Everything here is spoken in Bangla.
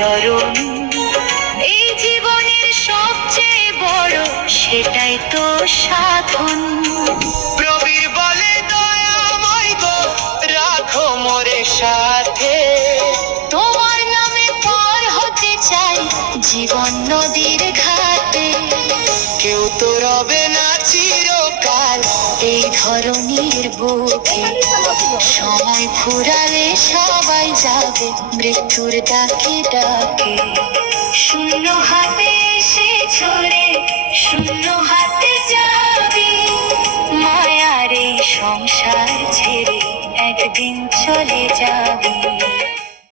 চরণ। এই জীবনের সবচেয়ে বড় সেটাই তো সাধন। প্রবীর বলে দয়াময় গো রাখো মোরে সাথে, তোমার নামে পার হতে চাই জীবন নদীর ঘাটে। কেউ তো রবে না চিরকাল এই ধরনীর বুকে, সময় ফুরালে সবাই যাবে মৃত্যুর ডাকে ডাকে। শূন্য হাতে এসে ছড়ে শূন্য হাতে যাবি, মায়ার এই সংসার ছেড়ে একদিন চলে যাবি।